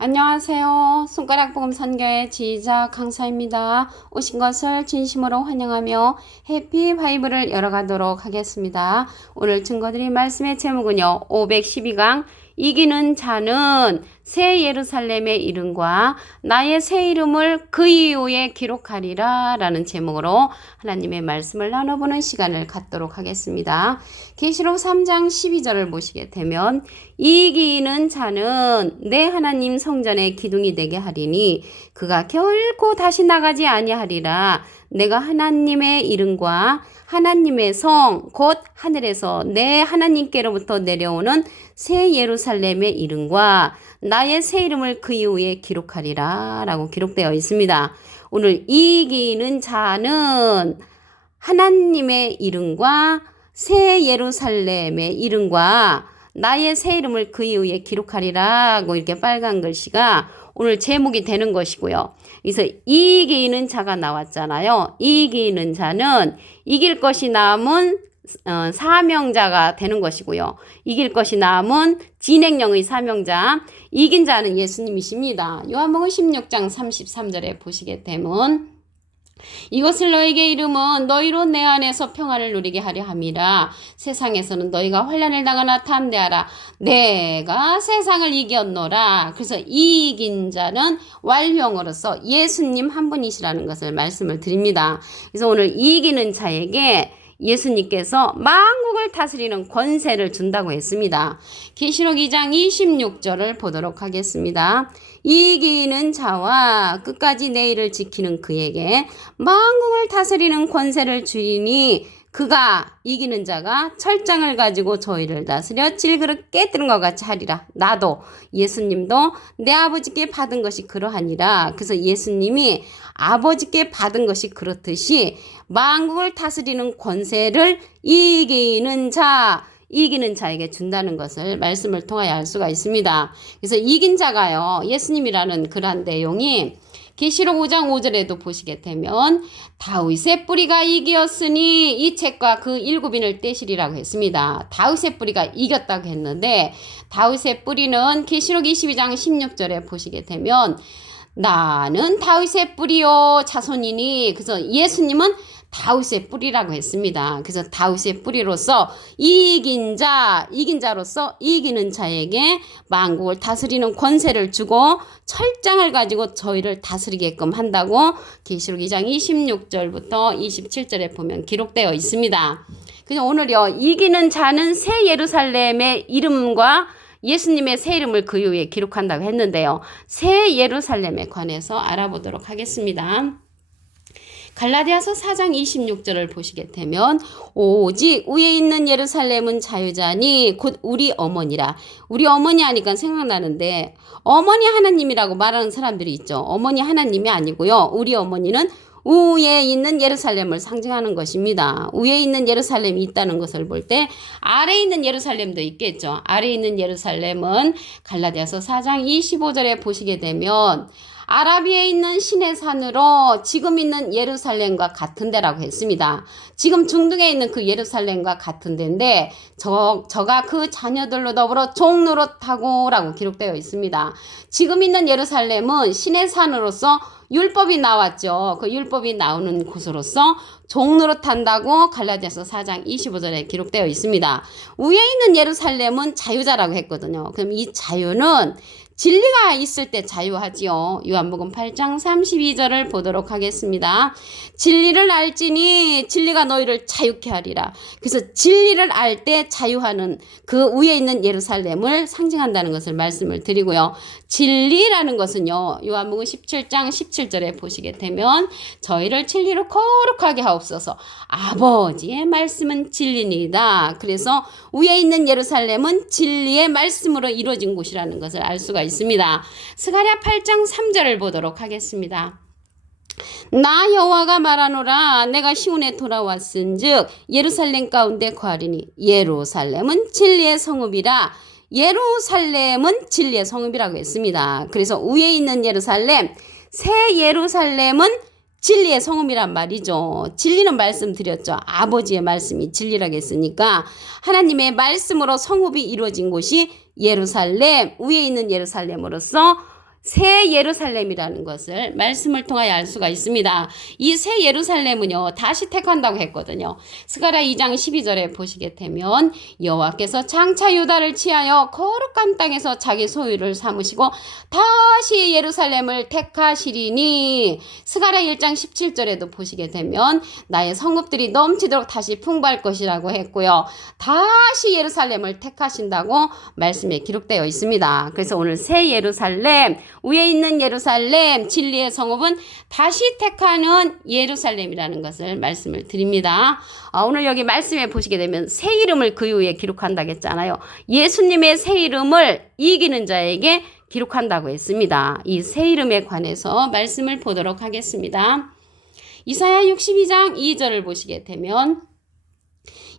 안녕하세요. 손가락 복음 선교의 지휘자 강사입니다. 오신 것을 진심으로 환영하며 해피 바이블을 열어가도록 하겠습니다. 오늘 증거드릴 말씀의 제목은요. 512강 이기는 자는 새 예루살렘의 이름과 나의 새 이름을 그 이후에 기록하리라 라는 제목으로 하나님의 말씀을 나눠보는 시간을 갖도록 하겠습니다. 계시록 3장 12절을 보시게 되면 이기는 자는 내 하나님 성전의 기둥이 되게 하리니 그가 결코 다시 나가지 아니하리라. 내가 하나님의 이름과 하나님의 성 곧 하늘에서 내 하나님께로부터 내려오는 새 예루살렘의 이름과 나의 새 이름을 그 이후에 기록하리라 라고 기록되어 있습니다. 오늘 이기는 자는 하나님의 이름과 새 예루살렘의 이름과 나의 새 이름을 그 이후에 기록하리라고 이렇게 빨간 글씨가 오늘 제목이 되는 것이고요. 그래서 이기는 자가 나왔잖아요. 이기는 자는 이길 것이 남은 사명자가 되는 것이고요. 이길 것이 남은 진행령의 사명자, 이긴 자는 예수님이십니다. 요한복음 16장 33절에 보시게 되면 이것을 너에게 이름은 너희로 내 안에서 평안을 누리게 하려 함이라. 세상에서는 너희가 환난을 당하나 담대하라. 내가 세상을 이겼노라. 그래서 이긴 자는 완료형으로서 예수님 한 분이시라는 것을 말씀을 드립니다. 그래서 오늘 이기는 자에게 예수님께서 만국을 다스리는 권세를 준다고 했습니다. 계시록 2장 26절을 보도록 하겠습니다. 이기는 자와 끝까지 내 일을 지키는 그에게 만국을 다스리는 권세를 주리니 그가 이기는 자가 철장을 가지고 저희를 다스려 질그릇 깨뜨린 것 같이 하리라. 나도 예수님도 내 아버지께 받은 것이 그러하니라. 그래서 예수님이 아버지께 받은 것이 그렇듯이 만국을 다스리는 권세를 이기는 자에게 준다는 것을 말씀을 통하여 알 수가 있습니다. 그래서 이긴 자가요, 예수님이라는 그러한 내용이 계시록 5장 5절에도 보시게 되면 다윗의 뿌리가 이기었으니 이 책과 그 일곱인을 떼시리라고 했습니다. 다윗의 뿌리가 이겼다고 했는데 다윗의 뿌리는 계시록 22장 16절에 보시게 되면 나는 다윗의 뿌리요 자손이니, 그래서 예수님은 다윗의 뿌리라고 했습니다. 그래서 다윗의 뿌리로서 이긴 자로서 이기는 자에게 만국을 다스리는 권세를 주고 철장을 가지고 저희를 다스리게끔 한다고 계시록 2장 26절부터 27절에 보면 기록되어 있습니다. 그래서 오늘요, 이기는 자는 새 예루살렘의 이름과 예수님의 새 이름을 그 이후에 기록한다고 했는데요. 새 예루살렘에 관해서 알아보도록 하겠습니다. 갈라디아서 4장 26절을 보시게 되면 오직 위에 있는 예루살렘은 자유자니 곧 우리 어머니라. 우리 어머니 하니까 생각나는데 어머니 하나님이라고 말하는 사람들이 있죠. 어머니 하나님이 아니고요. 우리 어머니는 위에 있는 예루살렘을 상징하는 것입니다. 위에 있는 예루살렘이 있다는 것을 볼 때 아래에 있는 예루살렘도 있겠죠. 아래에 있는 예루살렘은 갈라디아서 4장 25절에 보시게 되면 아라비에 있는 신의 산으로 지금 있는 예루살렘과 같은 데라고 했습니다. 지금 중동에 있는 그 예루살렘과 같은 데인데 저가 그 자녀들로 더불어 종노릇하고 라고 기록되어 있습니다. 지금 있는 예루살렘은 신의 산으로서 율법이 나왔죠. 그 율법이 나오는 곳으로서 종노릇한다고 갈라디아서 4장 25절에 기록되어 있습니다. 위에 있는 예루살렘은 자유자라고 했거든요. 그럼 이 자유는 진리가 있을 때 자유하지요. 요한복음 8장 32절을 보도록 하겠습니다. 진리를 알지니 진리가 너희를 자유케 하리라. 그래서 진리를 알 때 자유하는 그 위에 있는 예루살렘을 상징한다는 것을 말씀을 드리고요. 진리라는 것은요, 요한복음 17장 17절에 보시게 되면 저희를 진리로 거룩하게 하옵소서. 아버지의 말씀은 진리니이다. 그래서 위에 있는 예루살렘은 진리의 말씀으로 이루어진 곳이라는 것을 알 수가 있습니다. 스가랴 8장 3절을 보도록 하겠습니다. 나 여호와가 말하노라. 내가 시온에 돌아왔은즉 예루살렘 가운데 거하리니 예루살렘은 진리의 성읍이라. 예루살렘은 진리의 성읍이라고 했습니다. 그래서 위에 있는 예루살렘, 새 예루살렘은 진리의 성읍이란 말이죠. 진리는 말씀드렸죠. 아버지의 말씀이 진리라고 했으니까 하나님의 말씀으로 성읍이 이루어진 곳이 예루살렘, 위에 있는 예루살렘으로서 새 예루살렘이라는 것을 말씀을 통하여 알 수가 있습니다. 이 새 예루살렘은요, 다시 택한다고 했거든요. 스가랴 2장 12절에 보시게 되면 여호와께서 장차 유다를 취하여 거룩한 땅에서 자기 소유를 삼으시고 다시 예루살렘을 택하시리니, 스가랴 1장 17절에도 보시게 되면 나의 성읍들이 넘치도록 다시 풍부할 것이라고 했고요. 다시 예루살렘을 택하신다고 말씀에 기록되어 있습니다. 그래서 오늘 새 예루살렘, 위에 있는 예루살렘, 진리의 성읍은 다시 택하는 예루살렘이라는 것을 말씀을 드립니다. 오늘 여기 말씀에 보시게 되면 새 이름을 그 이후에 기록한다고 했잖아요. 예수님의 새 이름을 이기는 자에게 기록한다고 했습니다. 이 새 이름에 관해서 말씀을 보도록 하겠습니다. 이사야 62장 2절을 보시게 되면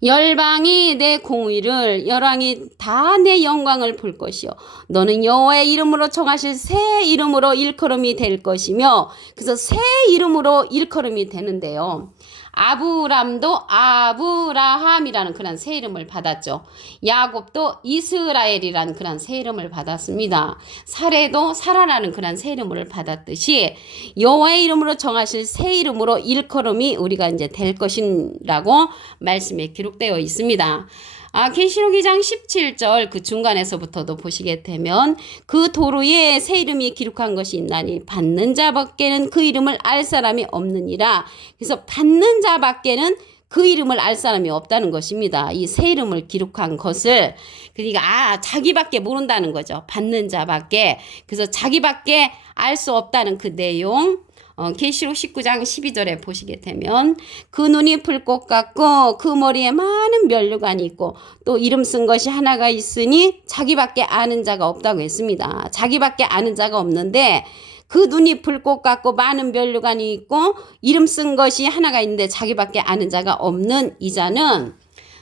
열방이 내 공의를, 열왕이 다 내 영광을 볼 것이요 너는 여호와의 이름으로 정하실 새 이름으로 일컬음이 될 것이며, 그래서 새 이름으로 일컬음이 되는데요. 아브람도 아브라함이라는 그런 새 이름을 받았죠. 야곱도 이스라엘이라는 그런 새 이름을 받았습니다. 사레도 사라라는 그런 새 이름을 받았듯이 여호와의 이름으로 정하실 새 이름으로 일컬음이 우리가 이제 될 것이라고 말씀에 기록되어 있습니다. 계시록 2장 17절 그 중간에서부터도 보시게 되면 그 도로에 새 이름이 기록한 것이 있나니 받는 자밖에는 그 이름을 알 사람이 없느니라. 그래서 받는 자밖에는 그 이름을 알 사람이 없다는 것입니다. 이 새 이름을 기록한 것을, 그러니까 자기밖에 모른다는 거죠. 받는 자밖에. 그래서 자기밖에 알 수 없다는 그 내용. 계시록 19장 12절에 보시게 되면 그 눈이 불꽃 같고 그 머리에 많은 면류관이 있고 또 이름 쓴 것이 하나가 있으니 자기밖에 아는 자가 없다고 했습니다. 자기밖에 아는 자가 없는데 그 눈이 불꽃 같고 많은 면류관이 있고 이름 쓴 것이 하나가 있는데 자기밖에 아는 자가 없는 이 자는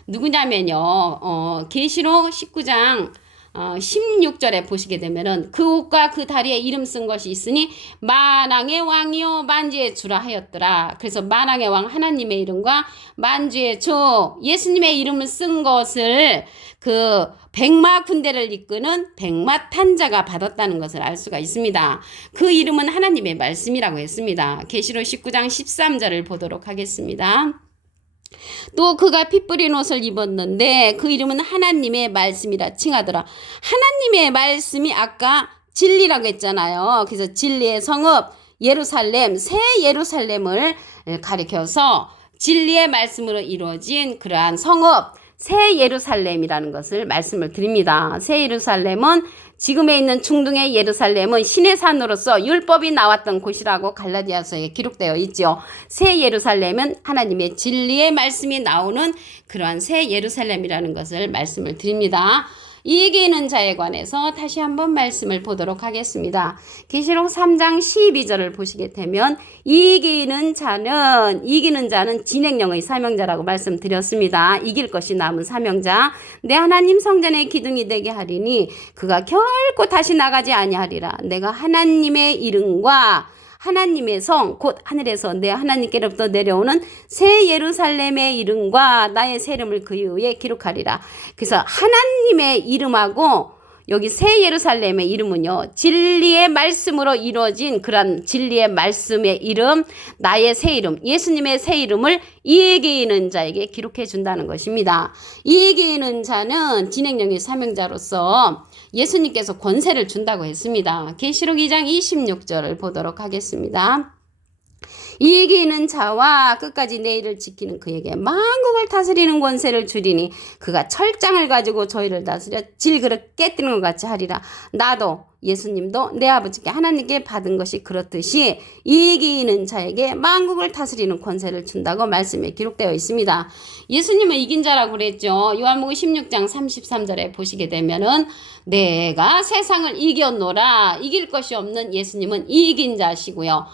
누구냐면요. 계시록 19장 16절에 보시게 되면은 그 옷과 그 다리에 이름 쓴 것이 있으니 만왕의 왕이요 만주의 주라 하였더라. 그래서 만왕의 왕 하나님의 이름과 만주의 주 예수님의 이름을 쓴 것을 그 백마 군대를 이끄는 백마 탄자가 받았다는 것을 알 수가 있습니다. 그 이름은 하나님의 말씀이라고 했습니다. 계시록 19장 13절을 보도록 하겠습니다. 또 그가 피 뿌린 옷을 입었는데 그 이름은 하나님의 말씀이라 칭하더라. 하나님의 말씀이 아까 진리라고 했잖아요. 그래서 진리의 성읍 예루살렘, 새 예루살렘을 가리켜서 진리의 말씀으로 이루어진 그러한 성읍 새 예루살렘이라는 것을 말씀을 드립니다. 새 예루살렘은 지금에 있는 중동의 예루살렘은 신의 산으로서 율법이 나왔던 곳이라고 갈라디아서에 기록되어 있죠. 새 예루살렘은 하나님의 진리의 말씀이 나오는 그러한 새 예루살렘이라는 것을 말씀을 드립니다. 이기는 자에 관해서 다시 한번 말씀을 보도록 하겠습니다. 계시록 3장 12절을 보시게 되면 이기는 자는 진행령의 사명자라고 말씀드렸습니다. 이길 것이 남은 사명자, 내 하나님 성전의 기둥이 되게 하리니 그가 결코 다시 나가지 아니하리라. 내가 하나님의 이름과 하나님의 성, 곧 하늘에서 내 하나님께로부터 내려오는 새 예루살렘의 이름과 나의 새 이름을 그 위에 기록하리라. 그래서 하나님의 이름하고 여기 새 예루살렘의 이름은요, 진리의 말씀으로 이루어진 그런 진리의 말씀의 이름, 나의 새 이름, 예수님의 새 이름을 이기는 자에게 기록해 준다는 것입니다. 이기는 자는 진행령의 사명자로서 예수님께서 권세를 준다고 했습니다. 계시록 2장 26절을 보도록 하겠습니다. 이기는 자와 끝까지 내 일을 지키는 그에게 만국을 다스리는 권세를 주리니 그가 철장을 가지고 저희를 다스려 질그릇 깨뜨리는 것 같이 하리라. 나도 예수님도 내 아버지께 하나님께 받은 것이 그렇듯이 이기는 자에게 만국을 다스리는 권세를 준다고 말씀에 기록되어 있습니다. 예수님은 이긴 자라고 그랬죠. 요한복음 16장 33절에 보시게 되면은 내가 세상을 이겼노라. 이길 것이 없는 예수님은 이긴 자시고요.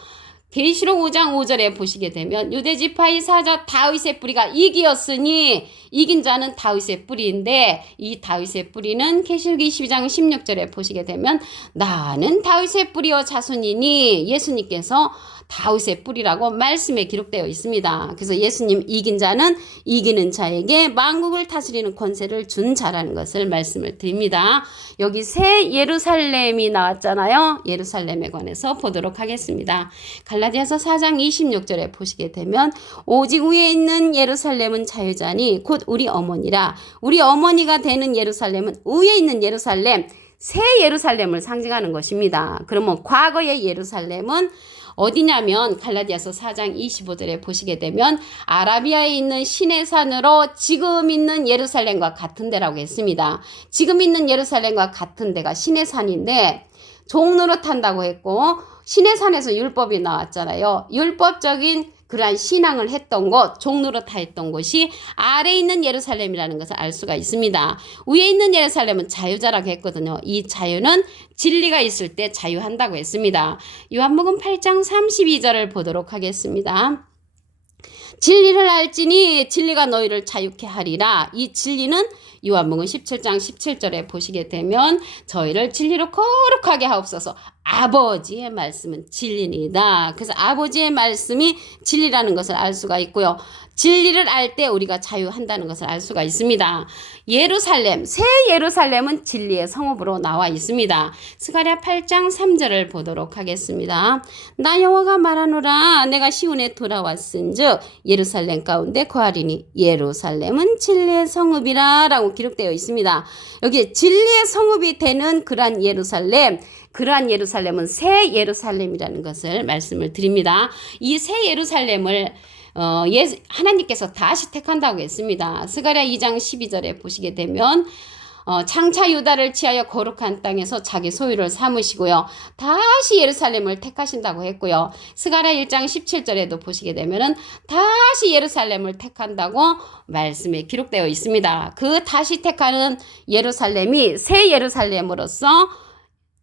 계시록 5장 5절에 보시게 되면 유대지파의 사자 다윗의 뿌리가 이기었으니 이긴 자는 다윗의 뿌리인데 이 다윗의 뿌리는 계시록 22장 16절에 보시게 되면 나는 다윗의 뿌리여 자손이니 예수님께서 다윗의 뿌리라고 말씀에 기록되어 있습니다. 그래서 예수님 이긴 자는 이기는 자에게 만국을 다스리는 권세를 준 자라는 것을 말씀을 드립니다. 여기 새 예루살렘이 나왔잖아요. 예루살렘에 관해서 보도록 하겠습니다. 갈라디아서 4장 26절에 보시게 되면 오직 위에 있는 예루살렘은 자유자니 곧 우리 어머니라. 우리 어머니가 되는 예루살렘은 위에 있는 예루살렘, 새 예루살렘을 상징하는 것입니다. 그러면 과거의 예루살렘은 어디냐면 갈라디아서 4장 25절에 보시게 되면 아라비아에 있는 시내산으로 지금 있는 예루살렘과 같은 데라고 했습니다. 지금 있는 예루살렘과 같은 데가 시내산인데 종로로 탄다고 했고 시내산에서 율법이 나왔잖아요. 율법적인 그러한 신앙을 했던 곳, 종로로 타 있던 곳이 아래에 있는 예루살렘이라는 것을 알 수가 있습니다. 위에 있는 예루살렘은 자유자라고 했거든요. 이 자유는 진리가 있을 때 자유한다고 했습니다. 요한복음 8장 32절을 보도록 하겠습니다. 진리를 알지니 진리가 너희를 자유케 하리라. 이 진리는 요한복음 17장 17절에 보시게 되면 저희를 진리로 거룩하게 하옵소서. 아버지의 말씀은 진리니다. 그래서 아버지의 말씀이 진리라는 것을 알 수가 있고요. 진리를 알 때 우리가 자유한다는 것을 알 수가 있습니다. 예루살렘, 새 예루살렘은 진리의 성읍으로 나와 있습니다. 스가랴 8장 3절을 보도록 하겠습니다. 나 여호와가 말하노라 내가 시온에 돌아왔은즉 예루살렘 가운데 거하리니 예루살렘은 진리의 성읍이라 라고 기록되어 있습니다. 여기 진리의 성읍이 되는 그러한 예루살렘은 새 예루살렘이라는 것을 말씀을 드립니다. 이 새 예루살렘을 하나님께서 다시 택한다고 했습니다. 스가랴 2장 12절에 보시게 되면 장차 유다를 취하여 거룩한 땅에서 자기 소유를 삼으시고요. 다시 예루살렘을 택하신다고 했고요. 스가랴 1장 17절에도 보시게 되면은 다시 예루살렘을 택한다고 말씀에 기록되어 있습니다. 그 다시 택하는 예루살렘이 새 예루살렘으로서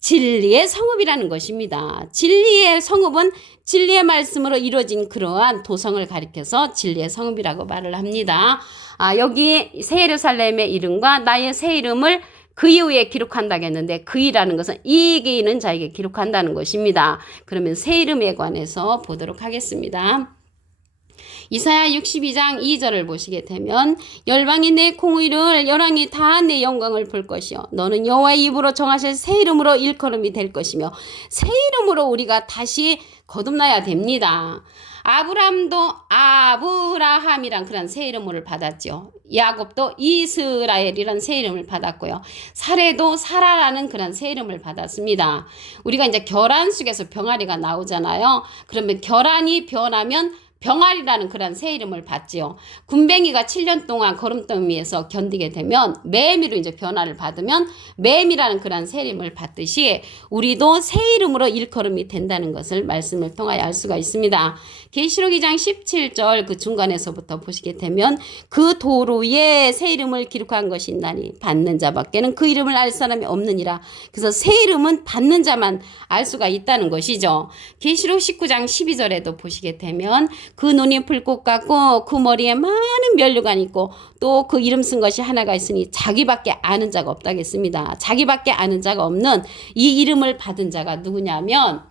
진리의 성읍이라는 것입니다. 진리의 성읍은 진리의 말씀으로 이루어진 그러한 도성을 가리켜서 진리의 성읍이라고 말을 합니다. 여기 새 예루살렘의 이름과 나의 새 이름을 그 이후에 기록한다고 했는데 그 이라는 것은 이기는 자에게 기록한다는 것입니다. 그러면 새 이름에 관해서 보도록 하겠습니다. 이사야 62장 2절을 보시게 되면 열방이 내 공의를 열왕이 다 내 영광을 볼 것이요 너는 여호와의 입으로 정하실 새 이름으로 일컬음이 될 것이며 새 이름으로 우리가 다시 거듭나야 됩니다. 아브람도 아브라함이란 그런 새 이름을 받았죠. 야곱도 이스라엘이란 새 이름을 받았고요. 사레도 사라라는 그런 새 이름을 받았습니다. 우리가 이제 결혼 속에서 병아리가 나오잖아요. 그러면 결혼이 변하면 병아리라는 그런 새 이름을 받지요. 군뱅이가 7년 동안 거름더미에서 견디게 되면 매미로 이제 변화를 받으면 매미라는 그런 새 이름을 받듯이 우리도 새 이름으로 일컬음이 된다는 것을 말씀을 통하여 알 수가 있습니다. 계시록 2장 17절 그 중간에서부터 보시게 되면 그 도로에 새 이름을 기록한 것이 있나니 받는 자밖에는 그 이름을 알 사람이 없느니라. 그래서 새 이름은 받는 자만 알 수가 있다는 것이죠. 계시록 19장 12절에도 보시게 되면 그 눈이 불꽃 같고 그 머리에 많은 면류관이 있고 또 그 이름 쓴 것이 하나가 있으니 자기밖에 아는 자가 없다겠습니다. 자기밖에 아는 자가 없는 이 이름을 받은 자가 누구냐면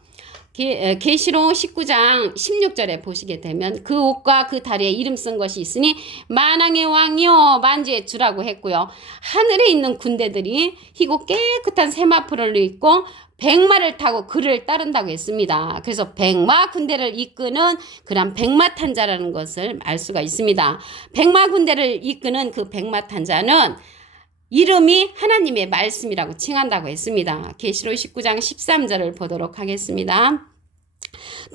계시록 19장 16절에 보시게 되면 그 옷과 그 다리에 이름 쓴 것이 있으니 만왕의 왕이요 만주의 주라고 했고요. 하늘에 있는 군대들이 희고 깨끗한 세마포를 입고 백마를 타고 그를 따른다고 했습니다. 그래서 백마 군대를 이끄는 그런 백마탄자라는 것을 알 수가 있습니다. 백마 군대를 이끄는 그 백마탄자는 이름이 하나님의 말씀이라고 칭한다고 했습니다. 계시록 19장 13절을 보도록 하겠습니다.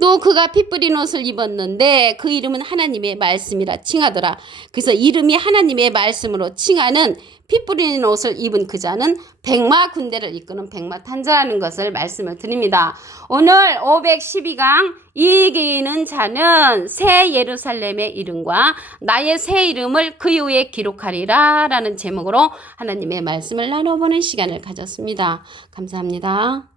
또 그가 피 뿌린 옷을 입었는데 그 이름은 하나님의 말씀이라 칭하더라. 그래서 이름이 하나님의 말씀으로 칭하는 피 뿌린 옷을 입은 그 자는 백마 군대를 이끄는 백마탄자라는 것을 말씀을 드립니다. 오늘 512강 이기는 자는 새 예루살렘의 이름과 나의 새 이름을 그 이후에 기록하리라 라는 제목으로 하나님의 말씀을 나눠보는 시간을 가졌습니다. 감사합니다.